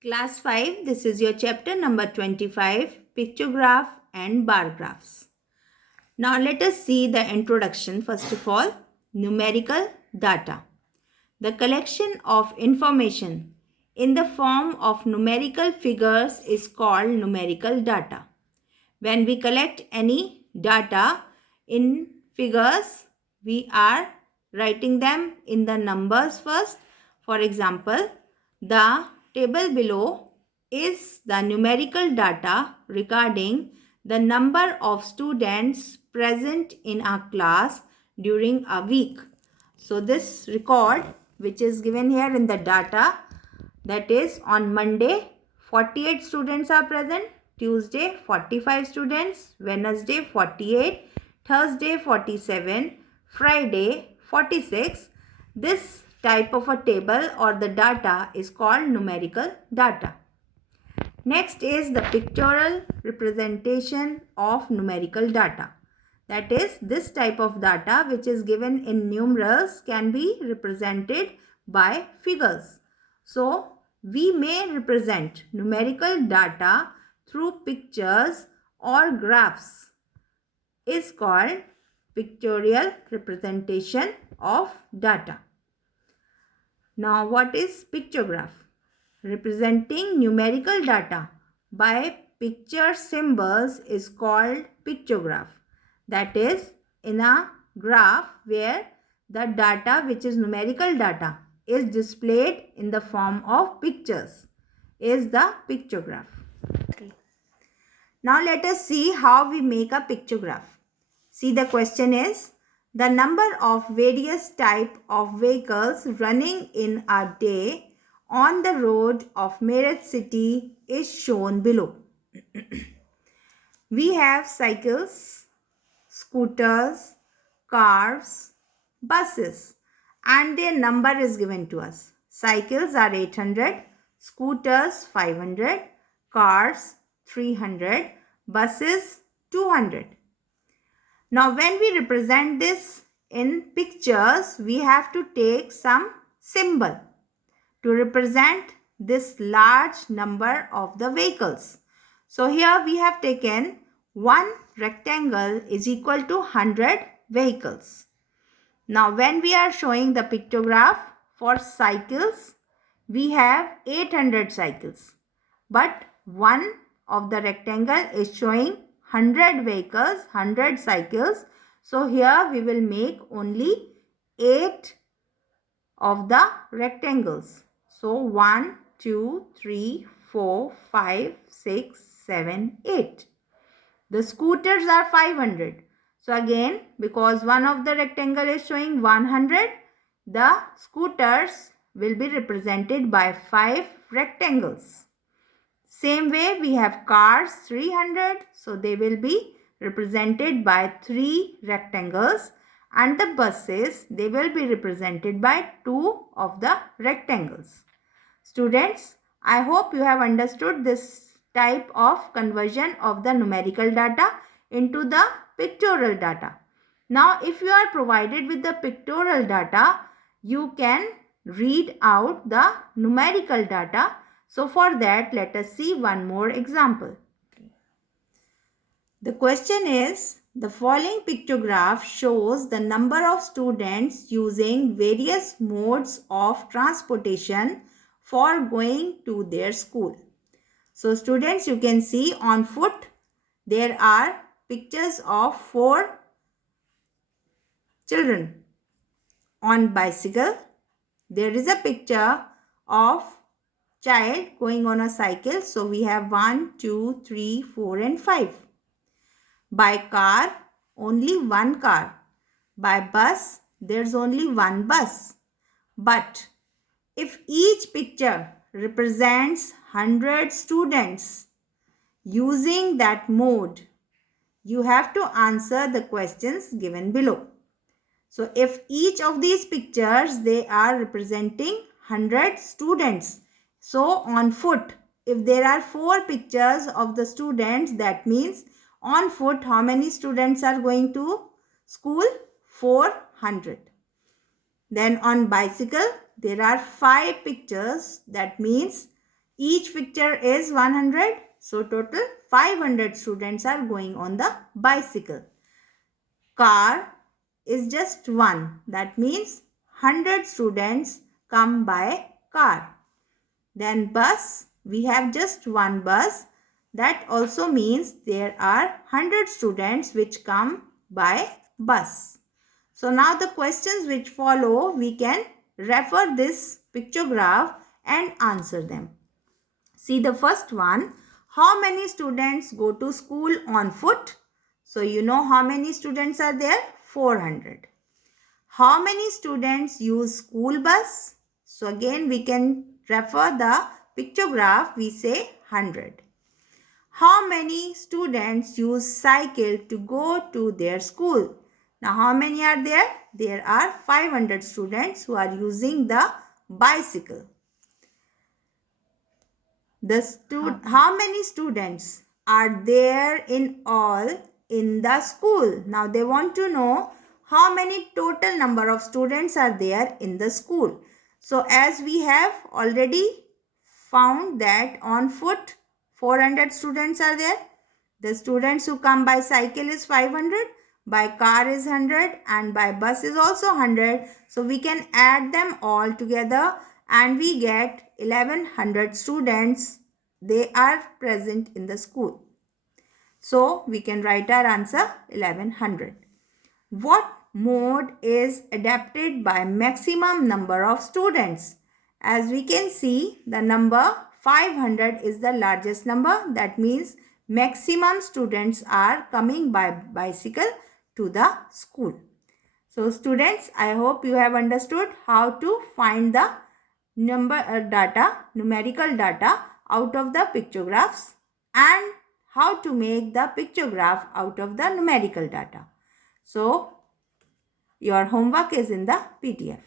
Class 5, this is your chapter number 25, Pictograph and Bar Graphs. Now let us see the introduction. First of all, numerical data. The collection of information in the form of numerical figures is called numerical data. When we collect any data in figures, we are writing them in the numbers first. For example, the table below is the numerical data regarding the number of students present in a class during a week. So this record which is given here in the data, that is on Monday 48 students are present, Tuesday 45 students, Wednesday 48, Thursday 47, Friday 46. This type of a table or the data is called numerical data. Next is the pictorial representation of numerical data. That is, this type of data which is given in numerals can be represented by figures. So, we may represent numerical data through pictures or graphs. Is called pictorial representation of data. Now, what is pictograph? Representing numerical data by picture symbols is called pictograph. That is, in a graph where the data which is numerical data is displayed in the form of pictures is the pictograph. Okay. Now let us see how we make a pictograph. See, the question is, the number of various type of vehicles running in a day on the road of Meerut city is shown below. We have cycles, scooters, cars, buses, and their number is given to us. Cycles are 800, scooters 500, cars 300, buses 200. Now when we represent this in pictures, we have to take some symbol to represent this large number of the vehicles. So here we have taken one rectangle is equal to 100 vehicles. Now when we are showing the pictograph for cycles, we have 800 cycles, but one of the rectangle is showing 100 vehicles, 100 cycles. So here we will make only 8 of the rectangles. So 1, 2, 3, 4, 5, 6, 7, 8. The scooters are 500. So again, because one of the rectangle is showing 100, the scooters will be represented by 5 rectangles. Same way we have cars 300, so they will be represented by 3 rectangles, and the buses, they will be represented by 2 of the rectangles. Students, I hope you have understood this type of conversion of the numerical data into the pictorial data. Now if you are provided with the pictorial data, you can read out the numerical data. So for that, let us see one more example. The question is, the following pictograph shows the number of students using various modes of transportation for going to their school. So students, you can see on foot there are pictures of 4 children. On bicycle, there is a picture of child going on a cycle. So we have 1, 2, 3, 4 and 5. By car, only one car. By bus, there's only one bus. But if each picture represents 100 students using that mode, you have to answer the questions given below. So if each of these pictures, they are representing 100 students. So on foot, if there are 4 pictures of the students, that means on foot how many students are going to school? 400. Then on bicycle, there are 5 pictures. That means Each picture is 100. So total 500 students are going on the bicycle. Car is just one. That means 100 students come by car. Then bus, we have just one bus. That also means there are 100 students which come by bus. So now the questions which follow, we can refer this pictograph and answer them. See the first one. How many students go to school on foot? So you know how many students are there? 400. How many students use school bus? So again we can refer the pictograph. We say 100. How many students use cycle to go to their school? Now how many are there? There are 500 students who are using the bicycle. How many students are there in all in the school? Now they want to know how many total number of students are there in the school. So as we have already found that on foot 400 students are there. The students who come by cycle is 500, by car is 100 and by bus is also 100. So we can add them all together and we get 1100 students. They are present in the school. So we can write our answer 1100. What mode is adapted by maximum number of students? As we can see, the number 500 is the largest number. That means maximum students are coming by bicycle to the school. So students, I hope you have understood how to find the numerical data out of the pictographs and how to make the pictograph out of the numerical data. So your homework is in the PDF.